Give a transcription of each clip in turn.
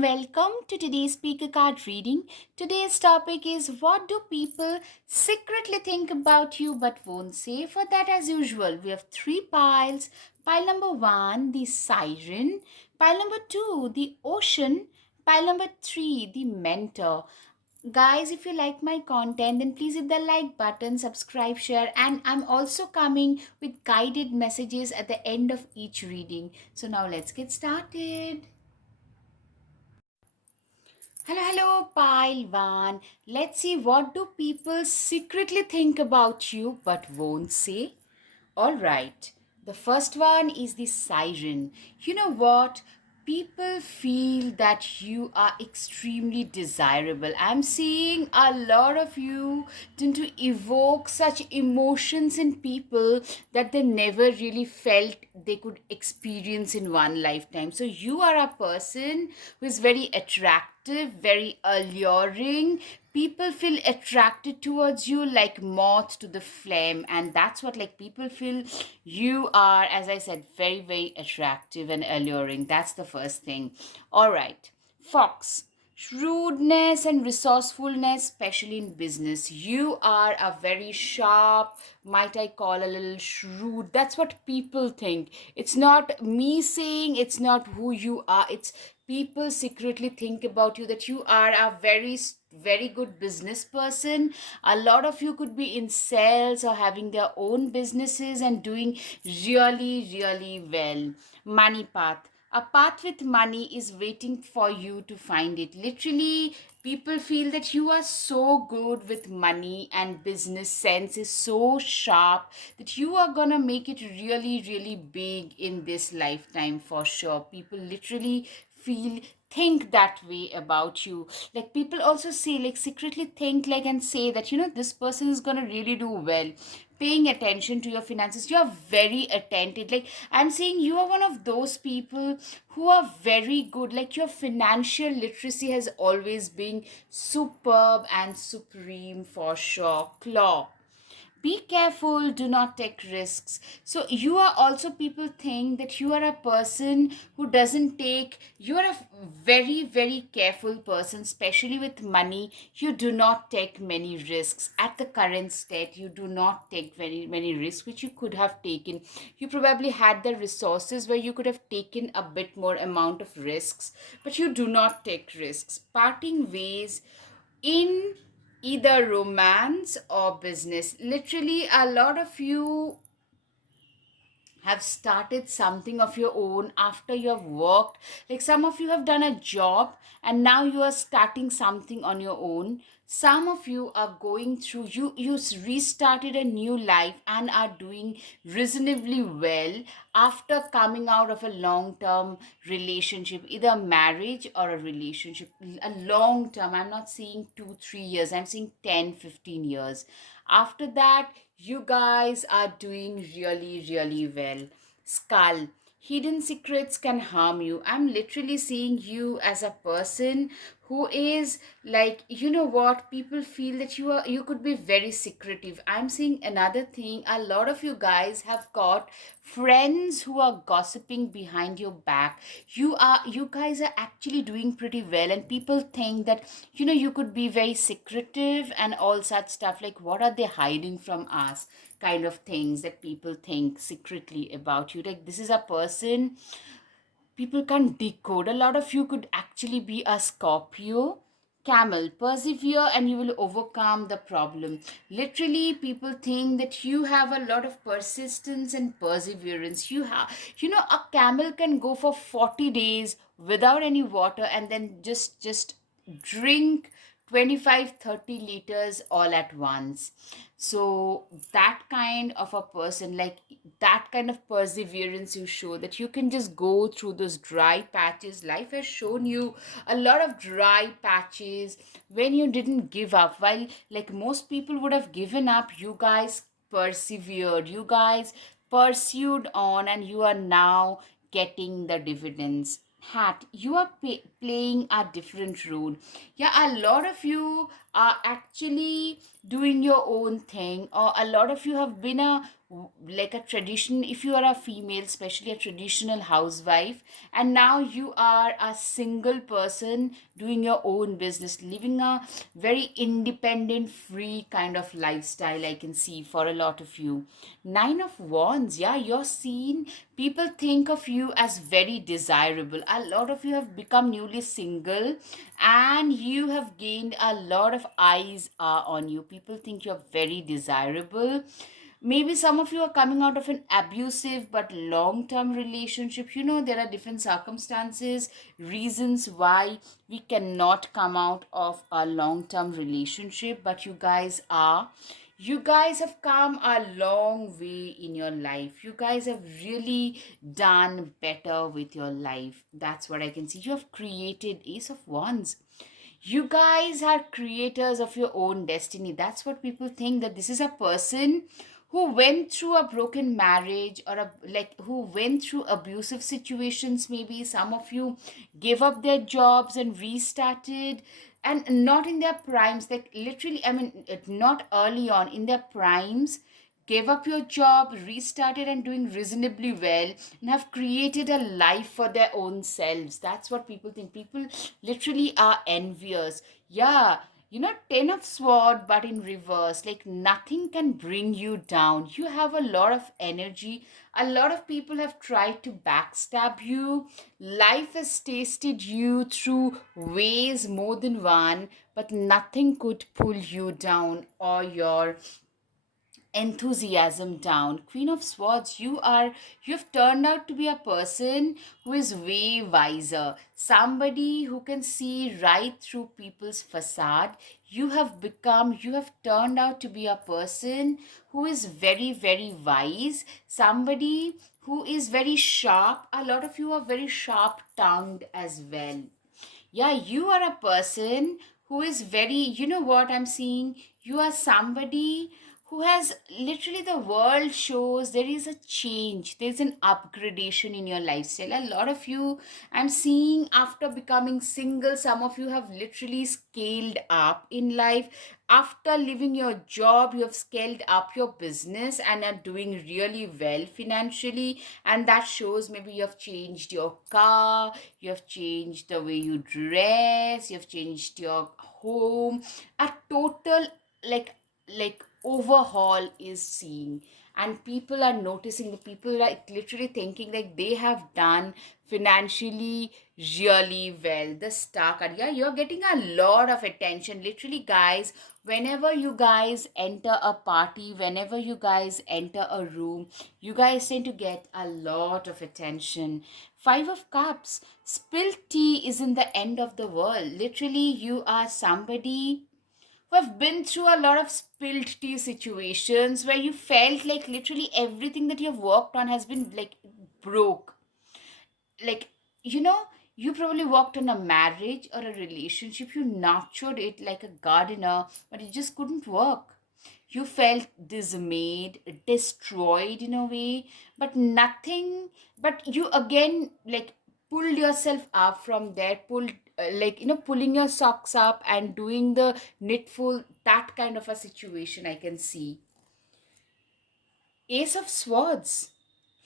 and welcome to today's speaker card reading. Today's topic is what do people secretly think about you but won't say? For that, as usual, we have three piles. Pile number one, the siren. Pile number two, the ocean. Pile number three, the mentor. Guys, if you like my content, then please hit the like button, subscribe, share, and I'm also coming with guided messages at the end of each reading. So now let's get started. Hello, Pile One. Let's see, what do people secretly think about you but won't say? All right. The first one is the siren. You know what? People feel that you are extremely desirable. I'm seeing a lot of you tend to evoke such emotions in people that they never really felt they could experience in one lifetime. So you are a person who is very attractive, very alluring. People feel attracted towards you like moth to the flame, and that's what, like, people feel you are, as I said, very attractive and alluring. That's the first thing. All right. Fox. Shrewdness and resourcefulness, especially in business. You are a very sharp, might I call a little shrewd. That's what people think. It's not me saying, it's not who you are. It's people secretly think about you that you are a very good business person. A lot of you could be in sales or having their own businesses and doing really well. Money path. A path with money is waiting for you to find it. Literally, people feel that you are so good with money and business sense is so sharp that you are gonna make it really big in this lifetime for sure. People literally think that way about you. Like, people also say, like, secretly think, like, and say that, this person is gonna really do well. Paying attention to your finances, you are very attentive. Like, I'm saying, you are one of those people who are very good. Like, your financial literacy has always been superb and supreme for sure. Claw. Be careful, do not take risks. So you are also, people think that you are a person who doesn't take, you are a very careful person, especially with money. You do not take many risks at the current state. You do not take very many risks which you could have taken. You probably had the resources where you could have taken a bit more amount of risks, but you do not take risks. Parting ways in either romance or business. Literally, a lot of you have started something of your own after you have worked. Like, some of you have done a job and now you are starting something on your own. Some of you are going through, you restarted a new life and are doing reasonably well after coming out of a long term relationship, either marriage or a relationship. A long term, I'm not saying 2 3 years, I'm saying 10 15 years. After that, you guys are doing really well. Skull. Hidden secrets can harm you. I'm literally seeing you as a person who is, like, you know what, people feel that you could be very secretive. I'm seeing another thing. A lot of you guys have got friends who are gossiping behind your back. You guys are actually doing pretty well, and people think that, you could be very secretive and all such stuff. Like, what are they hiding from us, kind of things that people think secretly about you. Like, this is a person people can't decode. A lot of you could actually be a Scorpio. Camel. Persevere and you will overcome the problem. Literally, people think that you have a lot of persistence and perseverance. You have, a camel can go for 40 days without any water and then just drink 25 30 liters all at once. So that kind of a person, like, that kind of perseverance you show, that you can just go through those dry patches. Life has shown you a lot of dry patches when you didn't give up. While, like, most people would have given up, you guys persevered, you guys pursued on, and you are now getting the dividends. Hat, you are playing a different role. Yeah, a lot of you are actually doing your own thing, or a lot of you have been a like a tradition, if you are a female, especially a traditional housewife, and now you are a single person doing your own business, living a very independent, free kind of lifestyle, I can see for a lot of you. Nine of Wands, yeah, you're seen. People think of you as very desirable. A lot of you have become newly single and you have gained a lot of eyes on you. People think you're very desirable. Maybe some of you are coming out of an abusive but long term relationship. There are different circumstances, reasons why we cannot come out of a long term relationship, but you guys have come a long way in your life. You guys have really done better with your life. That's what I can see. You have created Ace of Wands. You guys are creators of your own destiny. That's what people think, that this is a person who went through a broken marriage, or who went through abusive situations. Maybe some of you gave up their jobs and restarted, and not in their primes, like literally, I mean, not early on in their primes, gave up your job, restarted and doing reasonably well, and have created a life for their own selves. That's what people think. People literally are envious. Yeah, 10 of sword, but in reverse. Like nothing can bring you down. You have a lot of energy. A lot of people have tried to backstab you. Life has tasted you through ways more than one, but nothing could pull you down or your enthusiasm down. Queen of Swords, you've turned out to be a person who is way wiser, somebody who can see right through people's facade. You have turned out to be a person who is very, very wise, somebody who is very sharp. A lot of you are very sharp tongued as well. Yeah, you are a person who is very, what I'm seeing? You are somebody who has literally, the world shows there is a change, there's an upgradation in your lifestyle. A lot of you, I'm seeing, after becoming single, some of you have literally scaled up in life. After leaving your job, you have scaled up your business and are doing really well financially, and that shows. Maybe you have changed your car, you have changed the way you dress, you have changed your home. A total, like overhaul is seen, and people are noticing. The people are literally thinking like they have done financially really well. The star card, yeah, you're getting a lot of attention, literally, guys. Whenever you guys enter a party, whenever you guys enter a room, you guys tend to get a lot of attention. Five of Cups, spilled tea isn't the end of the world. Literally, you are somebody who have been through a lot of spilled tea situations where you felt like literally everything that you have worked on has been like broke. Like, you know you probably worked on a marriage or a relationship. You nurtured it like a gardener, but it just couldn't work. You felt dismayed, destroyed in a way, but nothing. But you again, like, pulled yourself up from there, pulled, pulling your socks up and doing the knitful, that kind of a situation I can see. Ace of Swords.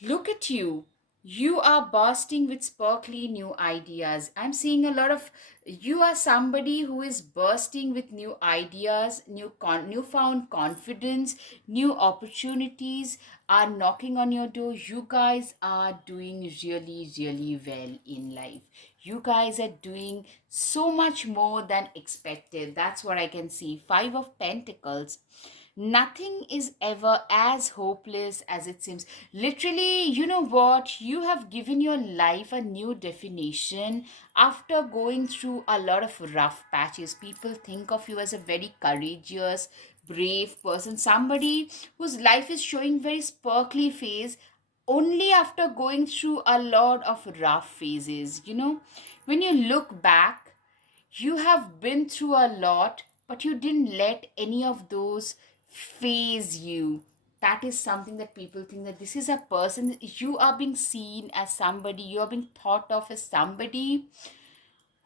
Look at you. You are bursting with sparkly new ideas. I'm seeing a lot of, you are somebody who is bursting with new ideas, newfound confidence, new opportunities are knocking on your door. You guys are doing really, really well in life. You guys are doing so much more than expected. That's what I can see. Five of Pentacles. Nothing is ever as hopeless as it seems. Literally, you know what? You have given your life a new definition after going through a lot of rough patches. People think of you as a very courageous, brave person, somebody whose life is showing very sparkly face only after going through a lot of rough phases. When you look back, you have been through a lot, but you didn't let any of those phase you. That is something that people think, that this is a person, you are being seen as somebody, you are being thought of as somebody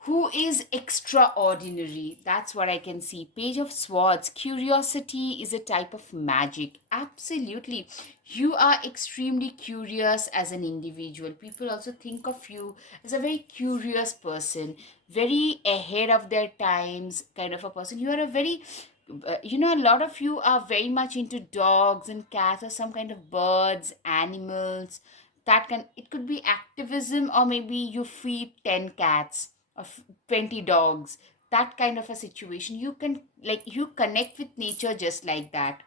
who is extraordinary. That's what I can see. Page of Swords. Curiosity is a type of magic. Absolutely. You are extremely curious as an individual. People also think of you as a very curious person, very ahead of their times kind of a person. You are a very a lot of you are very much into dogs and cats or some kind of birds, animals. That can, it could be activism, or maybe you feed 10 cats or 20 dogs. That kind of a situation, you can, like, you connect with nature just like that.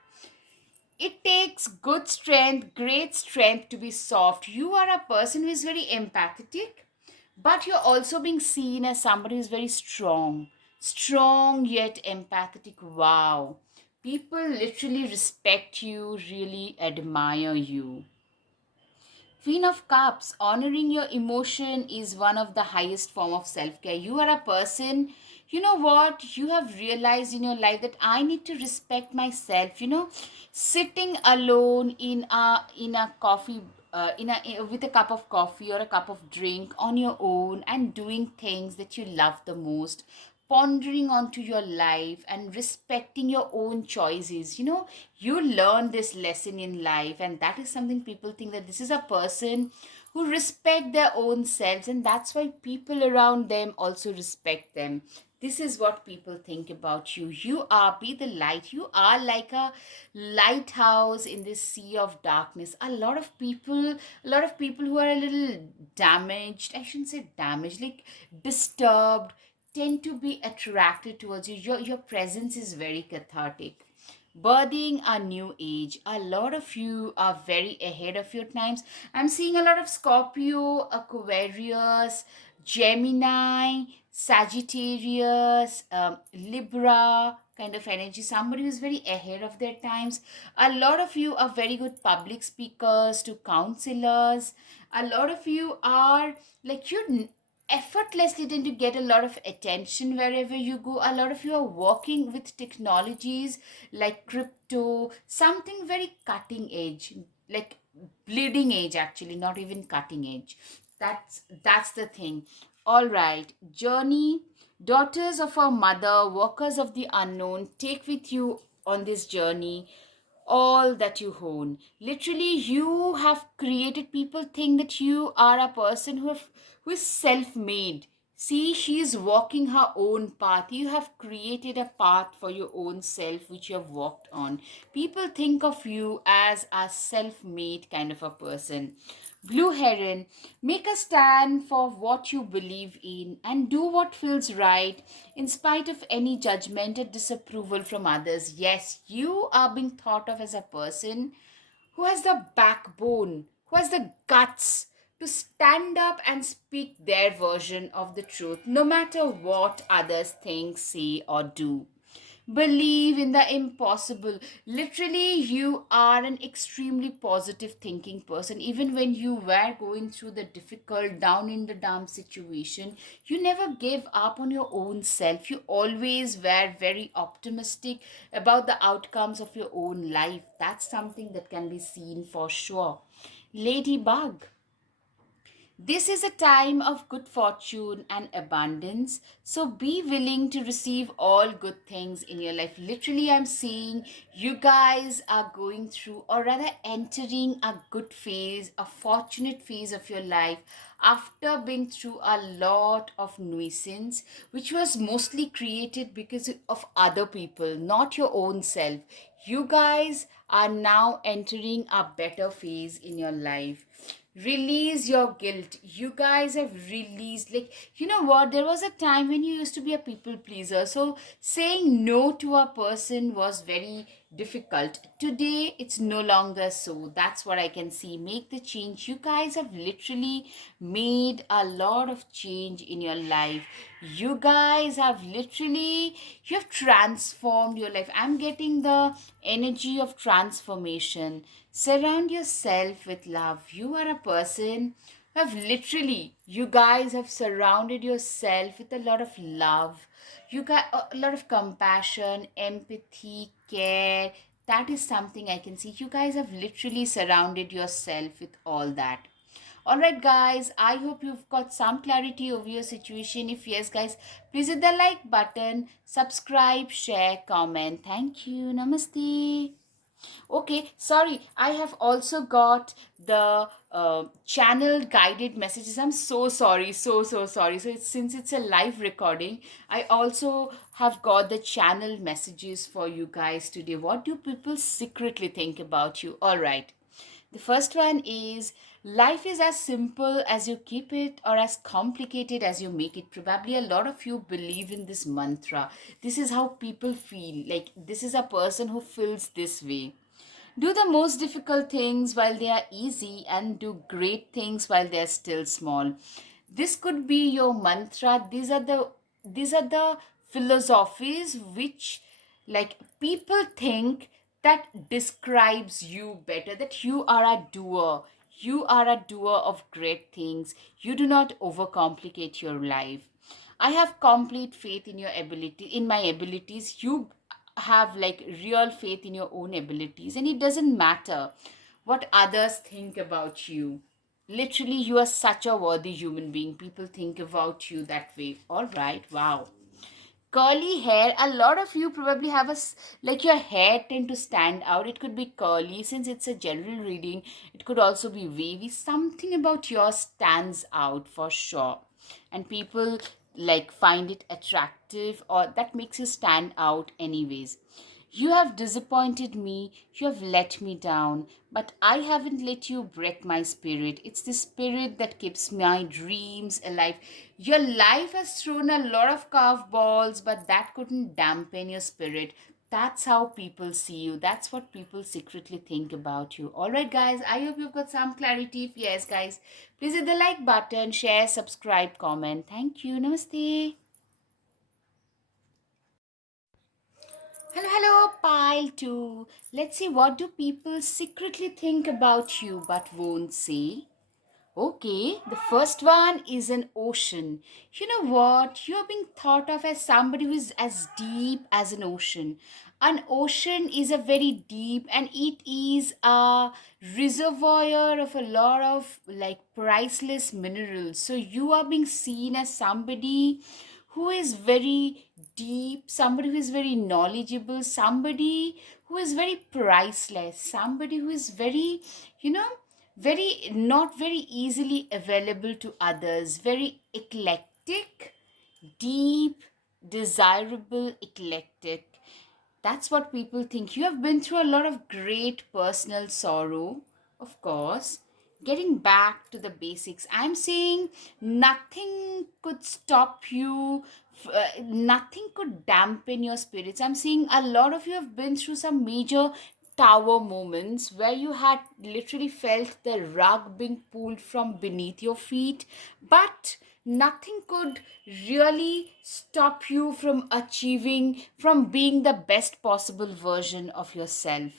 It takes good strength, great strength to be soft. You are a person who is very empathetic, but you're also being seen as somebody who's very strong. Strong yet empathetic. Wow. People literally respect you, really admire you. Queen of Cups, honoring your emotion is one of the highest form of self-care. You are a person, you know what, you have realized in your life that I need to respect myself. Sitting alone in a coffee, with a cup of coffee or a cup of drink on your own and doing things that you love the most, pondering onto your life and respecting your own choices. You learn this lesson in life, and that is something people think that this is a person who respect their own selves, and that's why people around them also respect them. This is what people think about you. You are, be the light. You are like a lighthouse in this sea of darkness. A lot of people who are a little damaged, I shouldn't say damaged, like disturbed, tend to be attracted towards you. Your presence is very cathartic. Birthing a new age. A lot of you are very ahead of your times. I'm seeing a lot of Scorpio, Aquarius, Gemini, Sagittarius, Libra kind of energy. Somebody who's very ahead of their times. A lot of you are very good public speakers to counselors. A lot of you are, like, you effortlessly tend to get a lot of attention wherever you go. A lot of you are working with technologies like crypto, something very cutting edge, like bleeding edge, actually, not even cutting edge. That's the thing. All right, journey. Daughters of our mother, workers of the unknown, take with you on this journey all that you own. Literally, you have created, people think that you are a person who is self-made. See, she is walking her own path. You have created a path for your own self which you have walked on. People think of you as a self-made kind of a person. Blue Heron, make a stand for what you believe in and do what feels right in spite of any judgment or disapproval from others. Yes, you are being thought of as a person who has the backbone, who has the guts to stand up and speak their version of the truth, no matter what others think, say, or do. Believe in the impossible. Literally, you are an extremely positive thinking person. Even when you were going through the difficult, down in the dump situation, you never gave up on your own self. You always were very optimistic about the outcomes of your own life. That's something that can be seen for sure. Ladybug. This is a time of good fortune and abundance. So be willing to receive all good things in your life. Literally, I'm seeing you guys are going through, or rather entering, a good phase, a fortunate phase of your life after being through a lot of nuisance, which was mostly created because of other people, not your own self. You guys are now entering a better phase in your life. Release your guilt. You guys have released, like, you know what, there was a time when you used to be a people pleaser, so saying no to a person was very difficult. Today it's no longer so. That's what I can see. Make the change. You guys have literally made a lot of change in your life. You guys have literally, you have transformed your life. I'm getting the energy of transformation. Surround yourself with love. You are a person who have literally, you guys have surrounded yourself with a lot of love. You got a lot of compassion, empathy, care. That is something I can see. You guys have literally surrounded yourself with all that. All right, guys, I hope you've got some clarity over your situation. If yes, guys, please hit the like button, subscribe, share, comment. Thank you. Namaste. Okay, sorry, I have also got the channel guided messages. I'm so sorry, so sorry. So since it's a live recording, I also have got the channel messages for you guys today. What do people secretly think about you? All right. The first one is life is as simple as you keep it or as complicated as you make it. Probably a lot of you believe in this mantra. This is how people feel. Like this is a person who feels this way. Do the most difficult things while they are easy and do great things while they are still small. This could be your mantra. These are the philosophies which like people think that describes you better, that you are a doer. You are a doer of great things. You do not overcomplicate your life. I have complete faith in your ability, in my abilities. You have like real faith in your own abilities, and it doesn't matter what others think about you. Literally, you are such a worthy human being. People think about you that way. All right, wow. Curly hair, a lot of you probably have like your hair tend to stand out. It could be curly since it's a general reading. It could also be wavy. Something about yours stands out for sure, and people like find it attractive, or that makes you stand out anyways. You have disappointed me, you have let me down, but I haven't let you break my spirit. It's the spirit that keeps my dreams alive. Your life has thrown a lot of curveballs, but that couldn't dampen your spirit. That's how people see you. That's what people secretly think about you. Alright, guys, I hope you've got some clarity. If yes, guys, please hit the like button, share, subscribe, comment. Thank you. Namaste. Hello, pile two. Let's see, what do people secretly think about you but won't say? Okay, the first one is an ocean. You know what? You're being thought of as somebody who is as deep as an ocean. An ocean is a very deep, and it is a reservoir of a lot of like priceless minerals. So you are being seen as somebody who is very deep, somebody who is very knowledgeable, somebody who is very priceless, somebody who is very, you know, very not very easily available to others, very eclectic, deep, desirable, eclectic. That's what people think. You have been through a lot of great personal sorrow, of course. Getting back to the basics, I'm saying nothing could stop you, nothing could dampen your spirits. I'm saying a lot of you have been through some major tower moments where you had literally felt the rug being pulled from beneath your feet, but nothing could really stop you from achieving, from being the best possible version of yourself.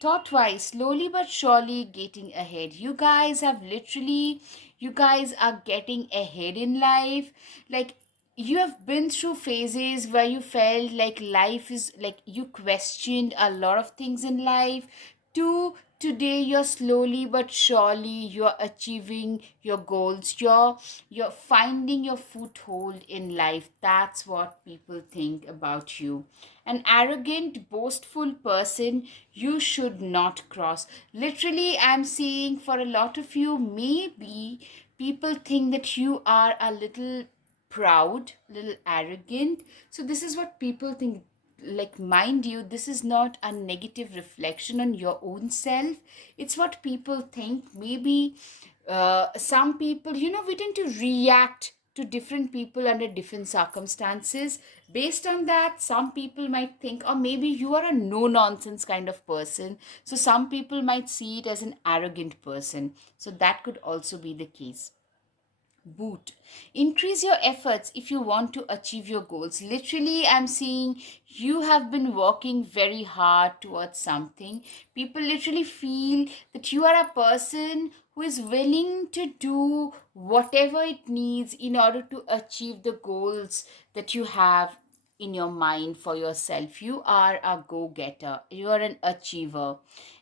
Tortoise, slowly but surely getting ahead. You guys have literally, you guys are getting ahead in life. Like, you have been through phases where you felt like life is like you questioned a lot of things in life, to today you're slowly but surely you're achieving your goals. You're finding your foothold in life. That's what people think about you. An arrogant boastful person you should not cross. Literally, I'm seeing for a lot of you, maybe people think that you are a little proud, little arrogant. So this is what people think. Like, mind you, this is not a negative reflection on your own self. It's what people think. Maybe some people, we tend to react to different people under different circumstances. Based on that, some people might think, or maybe you are a no nonsense kind of person, so some people might see it as an arrogant person. So that could also be the case. Boot. Increase your efforts if you want to achieve your goals. Literally, I'm seeing you have been working very hard towards something. People literally feel that you are a person who is willing to do whatever it needs in order to achieve the goals that you have in your mind for yourself. You are a go getter, you are an achiever.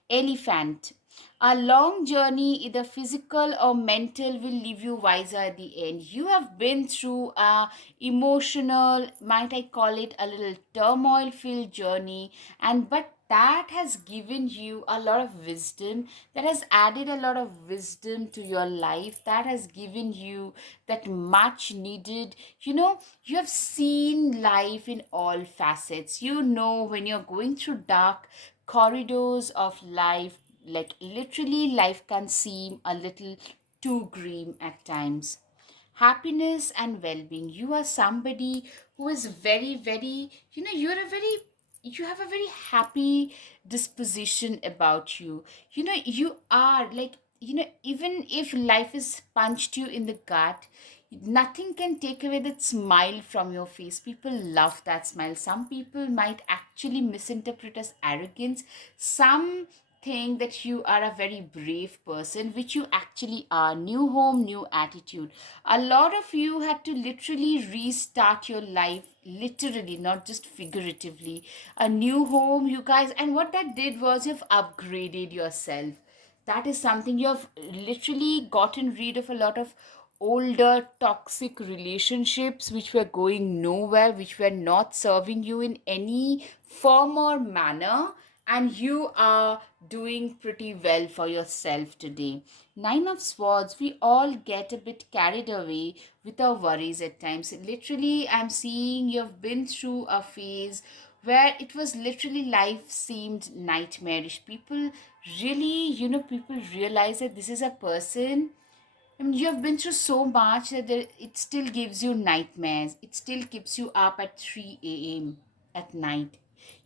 Elephant. A long journey, either physical or mental, will leave you wiser at the end. You have been through a emotional, might I call it a little turmoil filled journey, and but that has given you a lot of wisdom, that has added a lot of wisdom to your life, that has given you that much needed, you have seen life in all facets. You know, when you're going through dark corridors of life, like literally life can seem a little too grim at times. Happiness and well-being, you are somebody who is very, very, you have a very happy disposition about you. You are like, even if life is punched you in the gut, nothing can take away that smile from your face. People love that smile. Some people might actually misinterpret as arrogance. Some think that you are a very brave person, which you actually are. New home, new attitude. A lot of you had to literally restart your life, literally, not just figuratively. A new home, you guys, and what that did was you've upgraded yourself. That is something, you have literally gotten rid of a lot of older toxic relationships which were going nowhere, which were not serving you in any form or manner, and you are doing pretty well for yourself today. Nine of Swords, we all get a bit carried away with our worries at times. Literally, I'm seeing you've been through a phase where it was literally life seemed nightmarish. People really, people realize that this is a person. I mean, you have been through so much that it still gives you nightmares. It still keeps you up at 3 a.m. at night.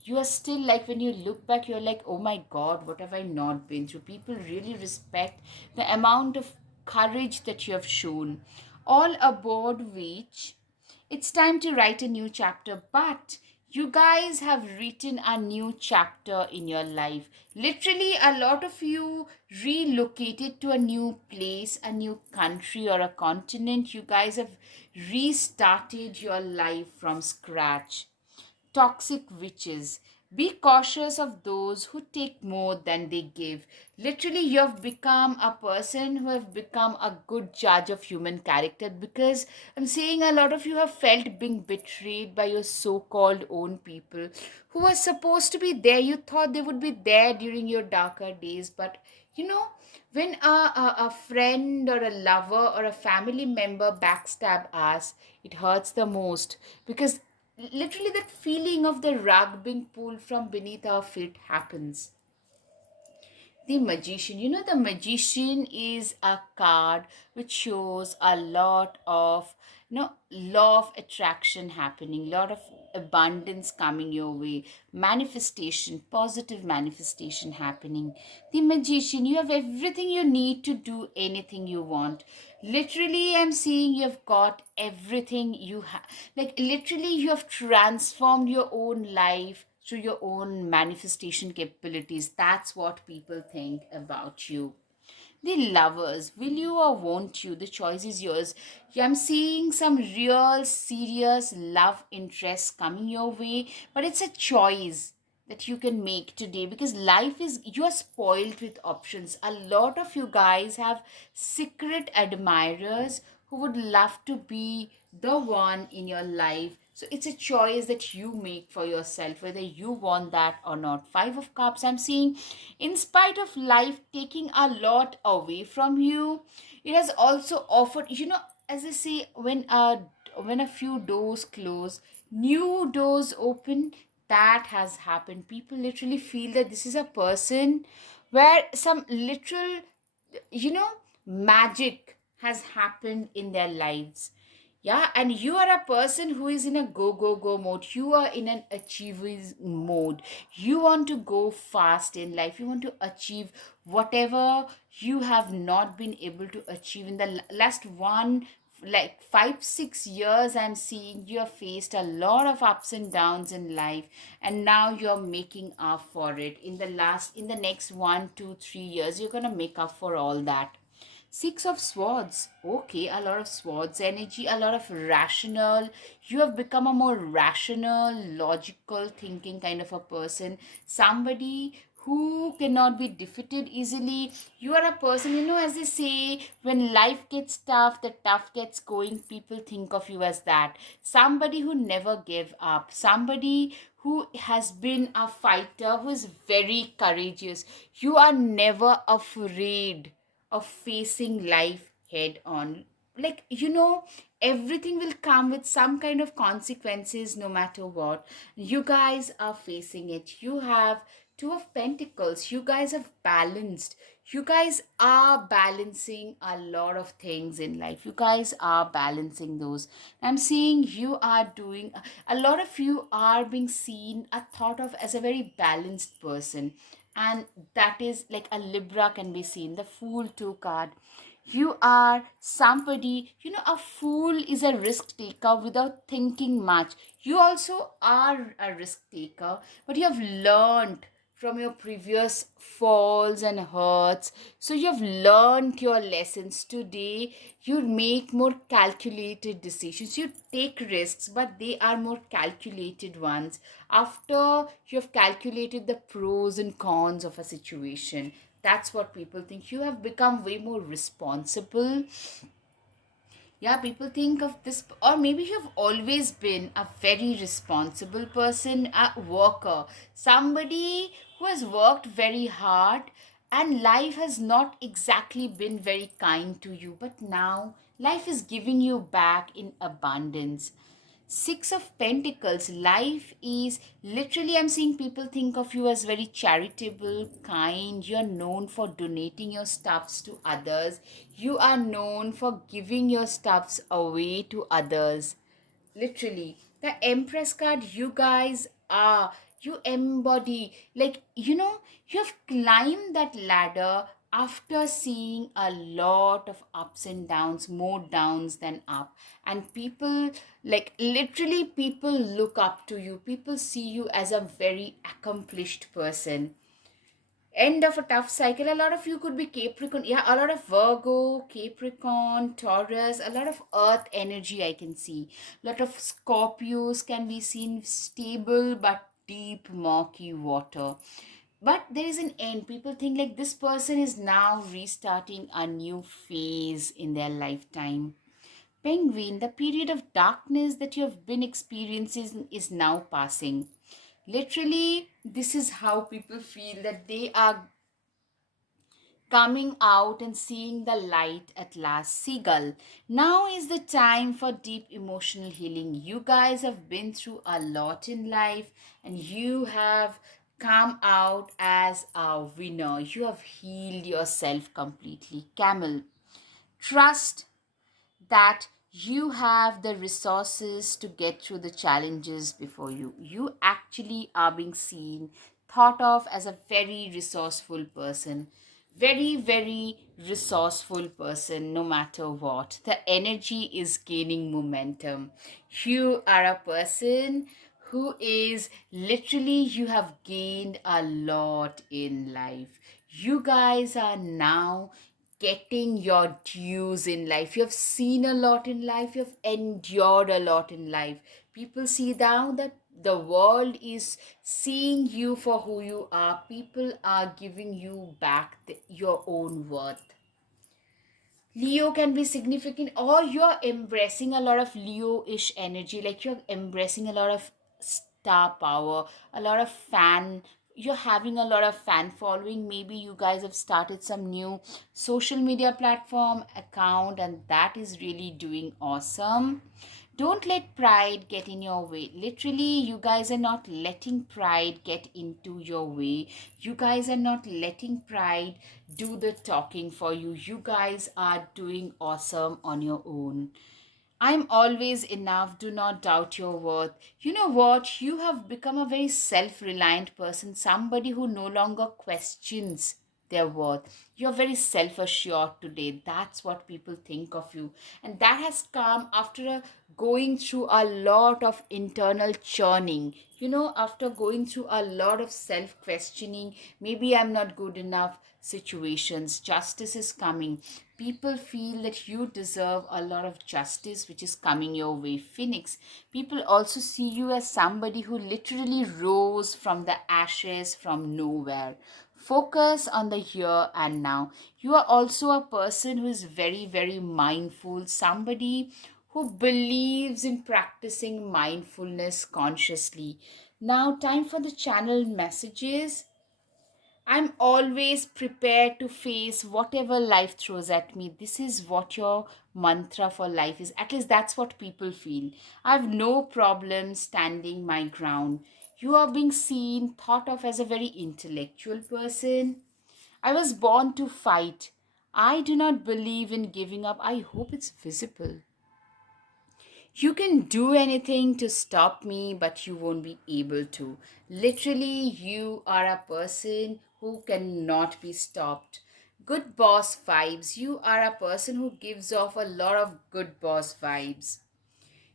You are still like, when you look back, you're like, oh my God, what have I not been through? People really respect the amount of courage that you have shown. All aboard which it's time to write a new chapter, but you guys have written a new chapter in your life. Literally, a lot of you relocated to a new place, a new country, or a continent. You guys have restarted your life from scratch. Toxic witches. Be cautious of those who take more than they give. Literally, you have become a person who have become a good judge of human character, because I'm seeing a lot of you have felt being betrayed by your so-called own people who were supposed to be there. You thought they would be there during your darker days, but you know, when a friend or a lover or a family member backstab us, it hurts the most, because literally that feeling of the rug being pulled from beneath our feet happens. The Magician, the Magician is a card which shows a lot of, law of attraction happening, lot of abundance coming your way, manifestation, positive manifestation happening. The Magician, you have everything you need to do anything you want. Literally, I'm seeing you've got everything you have. Like, literally, you have transformed your own life through your own manifestation capabilities. That's what people think about you. The Lovers, will you or won't you? The choice is yours. I'm seeing some real serious love interests coming your way, but it's a choice that you can make today, because life is, you are spoiled with options. A lot of you guys have secret admirers who would love to be the one in your life. So it's a choice that you make for yourself, whether you want that or not. Five of Cups, I'm seeing, in spite of life taking a lot away from you, it has also offered, as I say, when a few doors close, new doors open. That has happened. People literally feel that this is a person where some literal, magic has happened in their lives. Yeah, and you are a person who is in a go, go, go mode. You are in an achievers mode. You want to go fast in life. You want to achieve whatever you have not been able to achieve in the last one, like 5 6 years. I'm seeing you have faced a lot of ups and downs in life, and now you're making up for it. In the next 1 2 3 years, you're gonna make up for all that. Six of Swords. Okay, a lot of Swords energy, a lot of rational. You have become a more rational, logical thinking kind of a person. Somebody who cannot be defeated easily. You are a person, as they say, when life gets tough, the tough gets going, people think of you as that. Somebody who never gave up, somebody who has been a fighter, who is very courageous. You are never afraid of facing life head on. Like, everything will come with some kind of consequences no matter what. You guys are facing it. You have Two of Pentacles. You guys have balanced. You guys are balancing a lot of things in life. You guys are balancing those. I'm seeing you are doing, a lot of you are being seen, are thought of as a very balanced person. And that is like a Libra can be seen. The Fool 2 card. You are somebody, a fool is a risk taker without thinking much. You also are a risk taker, but you have learned from your previous falls and hurts. So you have learned your lessons. Today you make more calculated decisions. You take risks, but they are more calculated ones. After you have calculated the pros and cons of a situation, that's what people think. You have become way more responsible. Yeah, people think of this, or maybe you have always been a very responsible person, a worker, somebody who has worked very hard, and life has not exactly been very kind to you, but now life is giving you back in abundance. Six of Pentacles, life is literally, I'm seeing people think of you as very charitable, kind. You're known for donating your stuffs to others. You are known for giving your stuffs away to others. Literally, the Empress card, you guys are, you embody, like, you have climbed that ladder after seeing a lot of ups and downs, more downs than up. And people, like, literally, people look up to you, people see you as a very accomplished person. End of a tough cycle. A lot of you could be Capricorn. Yeah, a lot of Virgo, Capricorn, Taurus, a lot of earth energy I can see. A lot of Scorpios can be seen, stable but deep, murky water. But there is an end. People think like this person is now restarting a new phase in their lifetime. Penguin, the period of darkness that you have been experiencing is now passing. Literally, this is how people feel, that they are coming out and seeing the light at last. Seagull, now is the time for deep emotional healing. You guys have been through a lot in life, and you have come out as a winner. You have healed yourself completely. Camel, trust that you have the resources to get through the challenges before you. You actually are being seen, thought of as a very resourceful person. Very, very resourceful person, no matter what. The energy is gaining momentum. You are a person who is literally, you have gained a lot in life. You guys are now getting your dues in life. You have seen a lot in life, you have endured a lot in life. People see now that the world is seeing you for who you are. People are giving you back your own worth. Leo can be significant, or you're embracing a lot of Leo-ish energy, like you're embracing a lot of star power, a lot of fan. You're having a lot of fan following. Maybe you guys have started some new social media platform account, and that is really doing awesome. Don't let pride get in your way. Literally, you guys are not letting pride get into your way. You guys are not letting pride do the talking for you. You guys are doing awesome on your own. I'm always enough. Do not doubt your worth. You know what? You have become a very self reliant person, somebody who no longer questions their worth. You're very self assured today. That's what people think of you. And that has come after going through a lot of internal churning. After going through a lot of self questioning, maybe I'm not good enough situations, justice is coming. People feel that you deserve a lot of justice, which is coming your way, Phoenix. People also see you as somebody who literally rose from the ashes from nowhere. Focus on the here and now. You are also a person who is very, very mindful, somebody who believes in practicing mindfulness consciously. Now, time for the channel messages. I'm always prepared to face whatever life throws at me. This is what your mantra for life is. At least that's what people feel. I have no problem standing my ground. You are being seen, thought of as a very intellectual person. I was born to fight. I do not believe in giving up. I hope it's visible. You can do anything to stop me, but you won't be able to. Literally, you are a person who cannot be stopped. Good boss vibes. You are a person who gives off a lot of good boss vibes.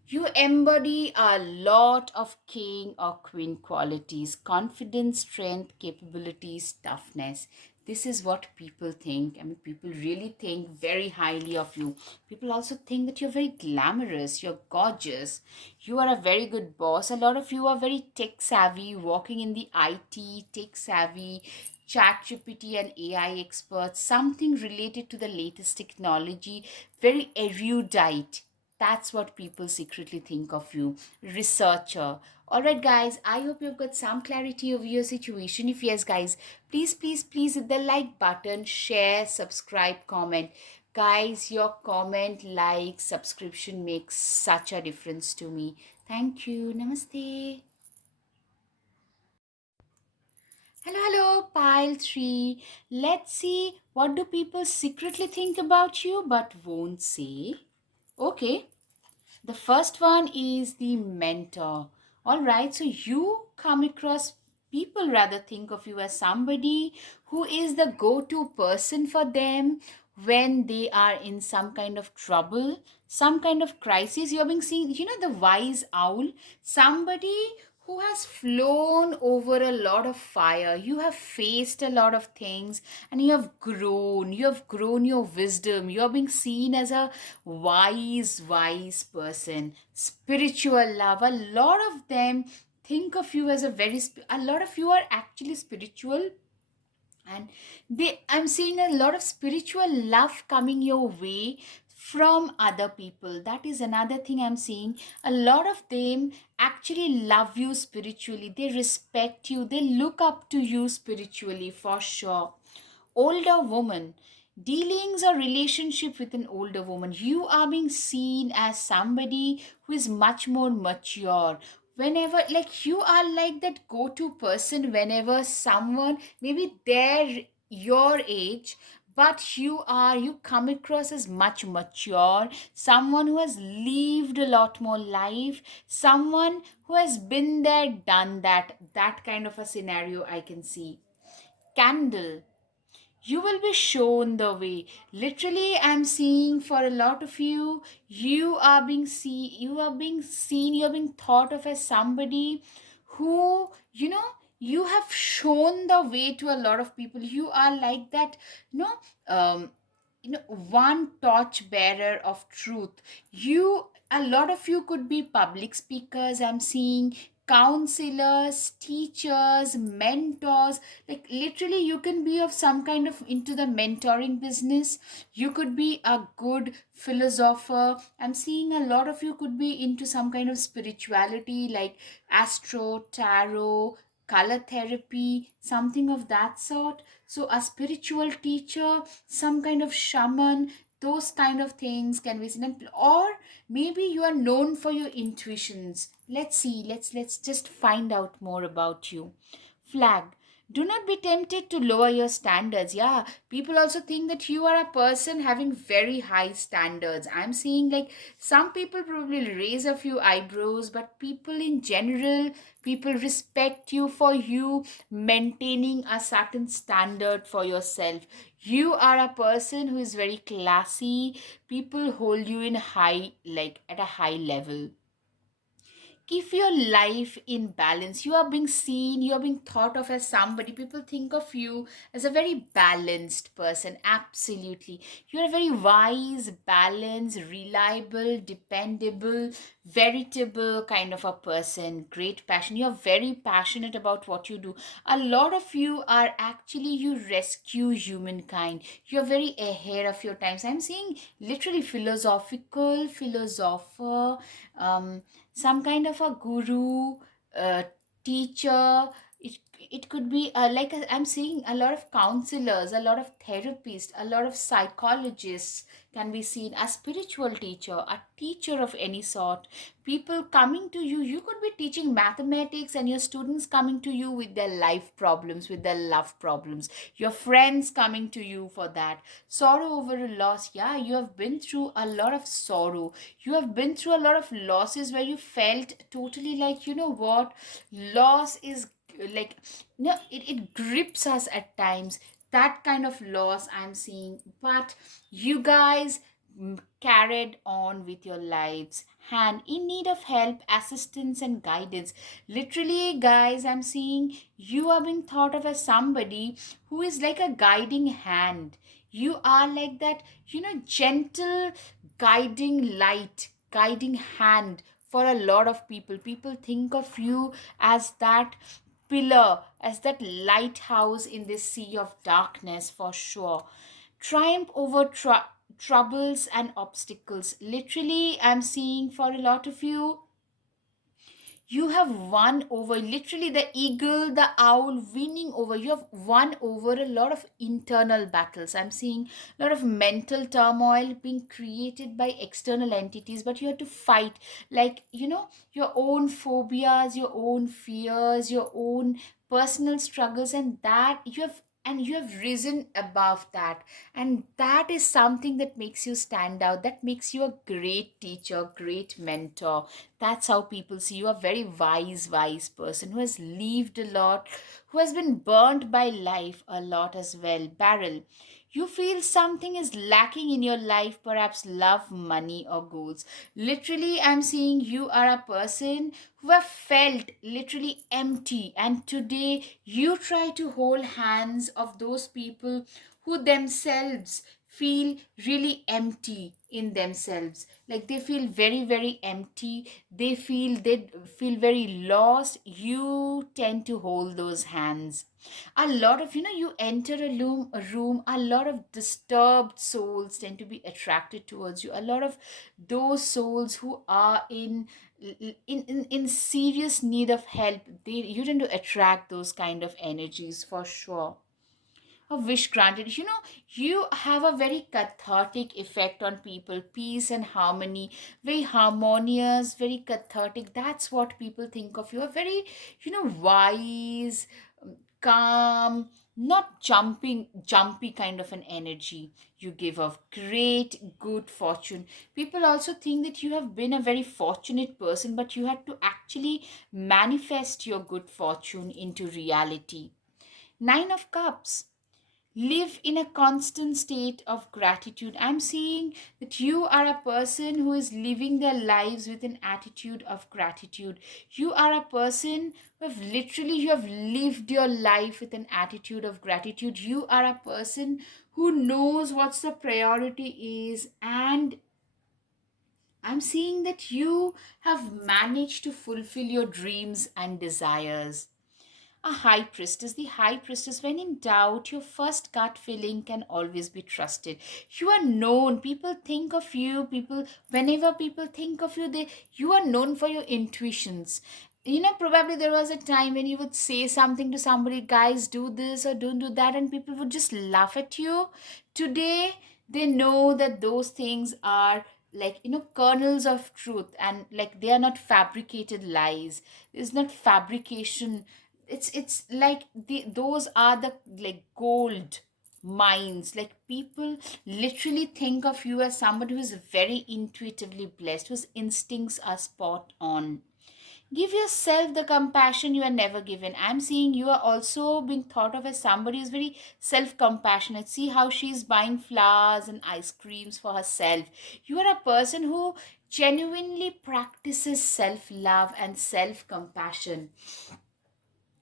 You embody a lot of king or queen qualities: confidence, strength, capabilities, toughness. This is what people think. I mean, people really think very highly of you. People also think that you're very glamorous, you're gorgeous, you are a very good boss. A lot of you are very tech savvy, working in the IT, tech savvy, chat GPT and AI experts, something related to the latest technology, very erudite. That's what people secretly think of you. Researcher. All right, guys, I hope you've got some clarity over your situation. If yes, guys, please, please, please hit the like button, share, subscribe, comment. Guys, your comment, like, subscription makes such a difference to me. Thank you. Namaste. Hello, hello, pile 3. Let's see, what do people secretly think about you but won't say? Okay. The first one is the mentor. All right, so you come across, people rather think of you as somebody who is the go to person for them when they are in some kind of trouble, some kind of crisis. You're being seen, the wise owl, somebody who has flown over a lot of fire. You have faced a lot of things and you have grown. You have grown your wisdom. You're being seen as a wise person. Spiritual love. A lot of them think of you as a lot of you are actually spiritual, and I'm seeing a lot of spiritual love coming your way from other people. That is another thing I'm seeing. A lot of them actually love you spiritually, they respect you, they look up to you spiritually, for sure. Older woman, dealings or relationship with an older woman, you are being seen as somebody who is much more mature. Whenever, like, you are like that go-to person whenever someone, maybe they're your age, but you come across as much mature, someone who has lived a lot more life, someone who has been there, done that kind of a scenario I can see. Candle, you will be shown the way. Literally, I'm seeing for a lot of you, you're being thought of as somebody who, you have shown the way to a lot of people. You are like that, um one torch bearer of truth. A lot of you could be public speakers, I'm seeing, counselors, teachers, mentors. Like, literally, you can be of some kind of into the mentoring business. You could be a good philosopher. I'm seeing a lot of you could be into some kind of spirituality, like astro tarot, color therapy, something of that sort. So a spiritual teacher, some kind of shaman, those kind of things can be seen. Or maybe you are known for your intuitions. Let's see, let's just find out more about you. Flag, Do not be tempted to lower your standards. Yeah, people also think that you are a person having very high standards. I'm seeing like some people probably raise a few eyebrows, but people in general, people respect you for you maintaining a certain standard for yourself. You are a person who is very classy. People hold you in high, like at a high level. Keep your life in balance. You are being seen, you are being thought of as somebody. People think of you as a very balanced person. Absolutely. You're a very wise, balanced, reliable, dependable, veritable kind of a person. Great passion. You're very passionate about what you do. A lot of you are actually, you rescue humankind. You're very ahead of your times. I'm seeing literally philosophical, philosopher, some kind of a guru, teacher. It could be I'm seeing a lot of counselors, a lot of therapists, a lot of psychologists can be seen, a spiritual teacher, a teacher of any sort. People coming to you, you could be teaching mathematics and your students coming to you with their life problems, with their love problems, your friends coming to you for that. Sorrow over a loss. Yeah, you have been through a lot of sorrow. You have been through a lot of losses where you felt totally like, you know what, loss is like, no, it grips us at times. That kind of loss I'm seeing. But you guys carried on with your lives and in need of help, assistance and guidance. Literally guys, I'm seeing you are being thought of as somebody who is like a guiding hand. You are like that, you know, gentle guiding light, guiding hand for a lot of people. People think of you as that pillar, as that lighthouse in this sea of darkness for sure. Triumph over troubles and obstacles. Literally, I'm seeing for a lot of you, you have won over, literally the eagle, the owl winning over. You have won over a lot of internal battles. I'm seeing a lot of mental turmoil being created by external entities, but you have to fight, like, you know, your own phobias, your own fears, your own personal struggles, and that you have, and you have risen above that. And that is something that makes you stand out, that makes you a great teacher, great mentor. That's how people see you. A very wise person who has lived a lot, who has been burnt by life a lot as well. Barrel, you feel something is lacking in your life, perhaps love, money, or goals. Literally, I'm seeing you are a person who have felt literally empty, and today you try to hold hands of those people who themselves feel really empty in themselves, like they feel very empty, they feel very lost. You tend to hold those hands. A lot of, you know, you enter a room, a lot of disturbed souls tend to be attracted towards you. A lot of those souls who are in serious need of help, they, you tend to attract those kind of energies for sure. A wish granted. You know, you have a very cathartic effect on people. Peace and harmony, very harmonious, very cathartic. That's what people think of you. A very, you know, wise, calm, not jumpy kind of an energy you give off. Great good fortune. People also think that you have been a very fortunate person, but you had to actually manifest your good fortune into reality. Nine of Cups, live in a constant state of gratitude. I'm seeing that you are a person who is living their lives with an attitude of gratitude. You are a person who have literally, you have lived your life with an attitude of gratitude. You are a person who knows what's the priority is, and I'm seeing that you have managed to fulfill your dreams and desires. A high priestess, the high priestess, when in doubt, your first gut feeling can always be trusted. You are known. People think of you. Whenever people think of you, you are known for your intuitions. You know, probably there was a time when you would say something to somebody, guys, do this or don't do that, and people would just laugh at you. Today, they know that those things are, like, you know, kernels of truth, and like they are not fabricated lies. There's not fabrication. It's like those are the like gold mines. Like people literally think of you as somebody who is very intuitively blessed, whose instincts are spot on. Give yourself the compassion you are never given. I'm seeing you are also being thought of as somebody who's very self compassionate. See how she's buying flowers and ice creams for herself. You are a person who genuinely practices self love and self compassion,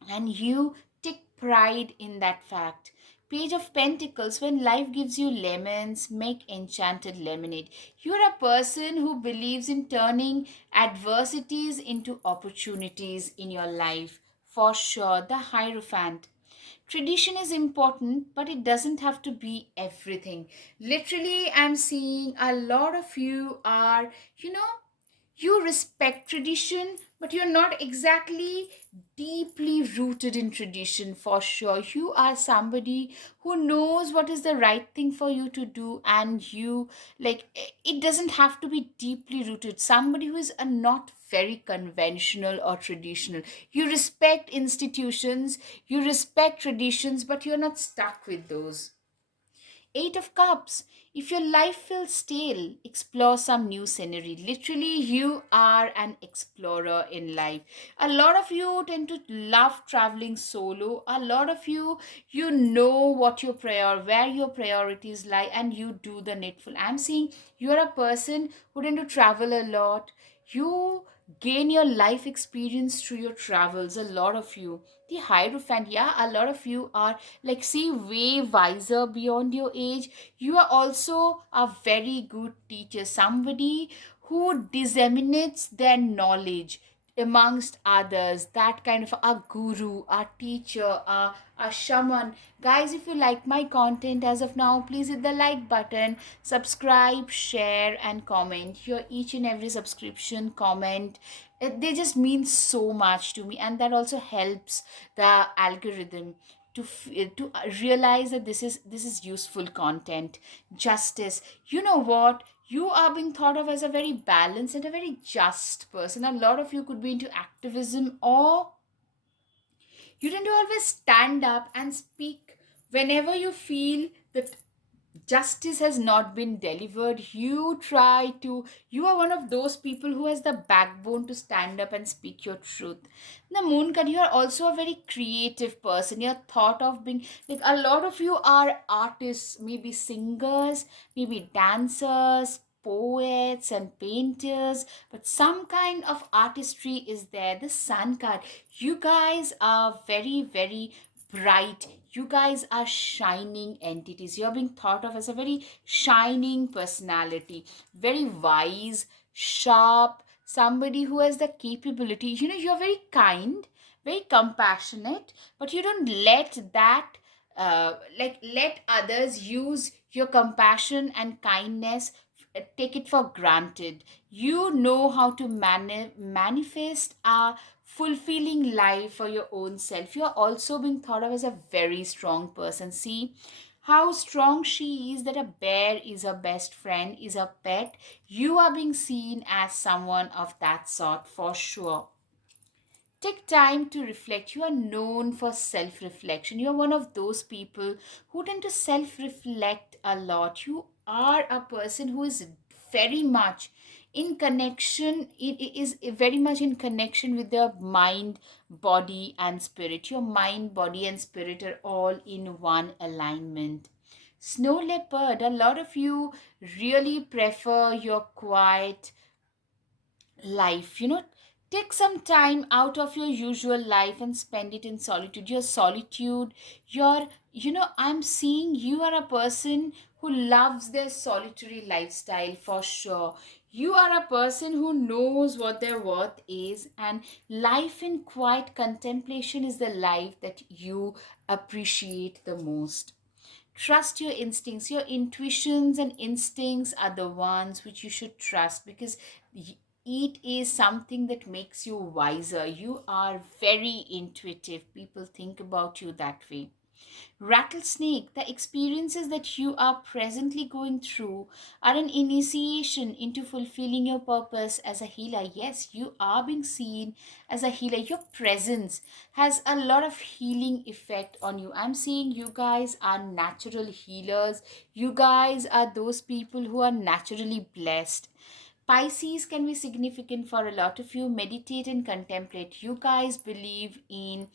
and you take pride in that fact. Page of Pentacles, when life gives you lemons, make enchanted lemonade. You're a person who believes in turning adversities into opportunities in your life. For sure, the Hierophant. Tradition is important, but it doesn't have to be everything. Literally, I'm seeing a lot of you are, you know, you respect tradition, but you're not exactly deeply rooted in tradition. For sure, you are somebody who knows what is the right thing for you to do, and you like it doesn't have to be deeply rooted. Somebody who is not very conventional or traditional. You respect institutions, you respect traditions, but you're not stuck with those. Eight of Cups. If your life feels stale, explore some new scenery. Literally, you are an explorer in life. A lot of you tend to love traveling solo. A lot of you, you know what where your priorities lie, and you do the needful. I'm seeing you're a person who tend to travel a lot. You gain your life experience through your travels. A lot of you, the Hierophant, yeah, a lot of you are like, see, way wiser beyond your age. You are also a very good teacher, somebody who disseminates their knowledge amongst others, that kind of a guru, a teacher, a shaman. Guys, if you like my content as of now, please hit the like button, subscribe, share and comment. Your each and every subscription, comment, they just mean so much to me, and that also helps the algorithm to realize that this is useful content. Justice, you know what, you are being thought of as a very balanced and a very just person. A lot of you could be into activism, or you tend to always stand up and speak whenever you feel that justice has not been delivered. You are one of those people who has the backbone to stand up and speak your truth. The moon card, you are also a very creative person. You're thought of being like, a lot of you are artists, maybe singers, maybe dancers, poets and painters, but some kind of artistry is there. The sun card, you guys are very very bright. You guys are shining entities. You're being thought of as a very shining personality, very wise, sharp, somebody who has the capability. You're very kind, very compassionate, but you don't let that let others use your compassion and kindness, take it for granted. You know how to manifest a fulfilling life for your own self. You're also being thought of as a very strong person. See how strong she is, that a bear is her best friend, is her pet. You are being seen as someone of that sort for sure. Take time to reflect. You are known for self reflection. You are one of those people who tend to self reflect a lot. You are a person who is very much in connection, it is very much in connection with your mind, body, and spirit. Your mind, body, and spirit are all in one alignment. Snow leopard, a lot of you really prefer your quiet life. Take some time out of your usual life and spend it in solitude. Your solitude, I'm seeing you are a person who loves their solitary lifestyle for sure. You are a person who knows what their worth is, and life in quiet contemplation is the life that you appreciate the most. Trust your instincts. Your intuitions and instincts are the ones which you should trust, because it is something that makes you wiser. You are very intuitive. People think about you that way. Rattlesnake, the experiences that you are presently going through are an initiation into fulfilling your purpose as a healer. Yes, you are being seen as a healer. Your presence has a lot of healing effect on you. I'm saying you guys are natural healers. You guys are those people who are naturally blessed. Pisces can be significant for a lot of you. Meditate and contemplate. You guys believe in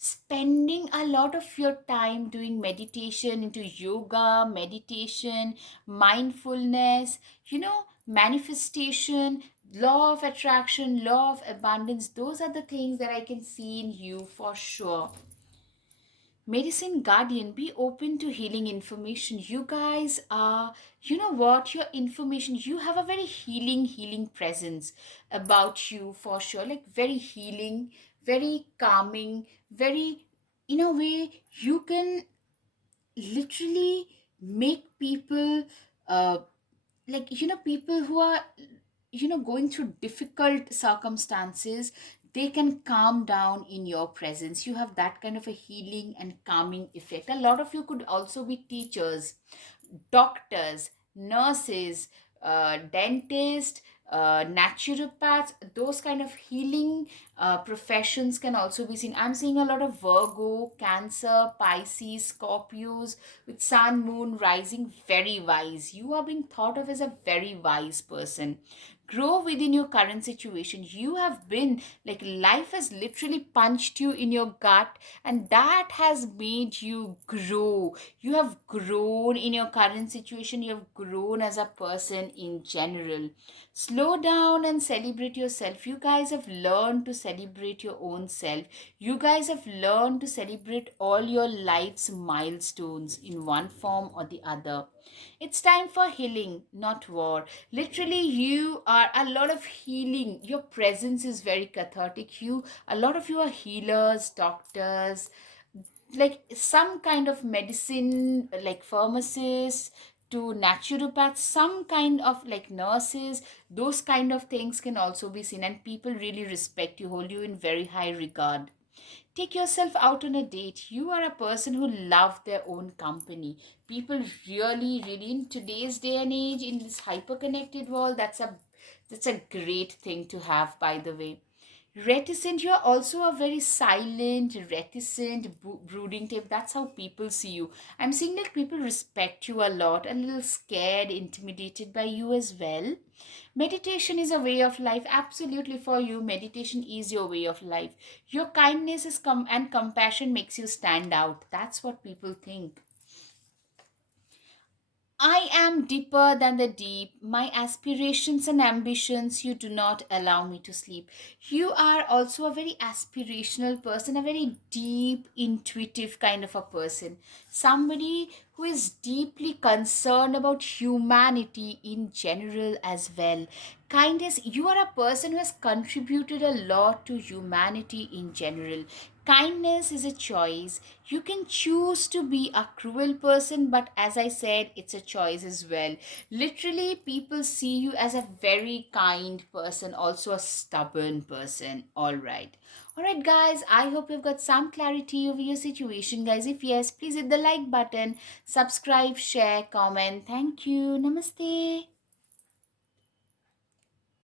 spending a lot of your time doing meditation, into yoga, meditation, mindfulness, manifestation, law of attraction, law of abundance. Those are the things that I can see in you for sure. Medicine Guardian, be open to healing information. You guys are, you know what, your information, you have a very healing presence about you for sure. Like very healing, very calming, very, in a way, you can literally make people people who are going through difficult circumstances, they can calm down in your presence. You have that kind of a healing and calming effect. A lot of you could also be teachers, doctors, nurses, dentists, naturopaths. Those kind of healing professions can also be seen. I'm seeing a lot of Virgo, Cancer, Pisces, Scorpios with Sun, Moon, Rising. Very wise. You are being thought of as a very wise person. Grow within your current situation. You have been like, life has literally punched you in your gut, and that has made you grow. You have grown in your current situation. You have grown as a person in general. Slow down and celebrate yourself. You guys have learned to celebrate your own self. You guys have learned to celebrate all your life's milestones in one form or the other. It's time for healing, not war. Literally, you are a lot of healing. Your presence is very cathartic. A lot of you are healers, doctors, like some kind of medicine, like pharmacists to naturopaths, some kind of like nurses. Those kind of things can also be seen, and people really respect you, hold you in very high regard. Take yourself out on a date. You are a person who love their own company. People really in today's day and age, in this hyper connected world, that's a great thing to have, by the way. Reticent, you are also a very silent, reticent, brooding type. That's how people see you. I'm seeing that people respect you a lot, a little scared, intimidated by you as well. Meditation is a way of life, absolutely. For you, meditation is your way of life. Your kindness is and compassion makes you stand out. That's what people think. I am deeper than the deep. My aspirations and ambitions, you do not allow me to sleep. You are also a very aspirational person, a very deep, intuitive kind of a person. Somebody who is deeply concerned about humanity in general as well. Kindness, you are a person who has contributed a lot to humanity in general. Kindness is a choice. You can choose to be a cruel person, but as I said, it's a choice as well. Literally, people see you as a very kind person, also a stubborn person. Alright, guys, I hope you've got some clarity over your situation, guys. If yes, please hit the like button, subscribe, share, comment. Thank you. Namaste.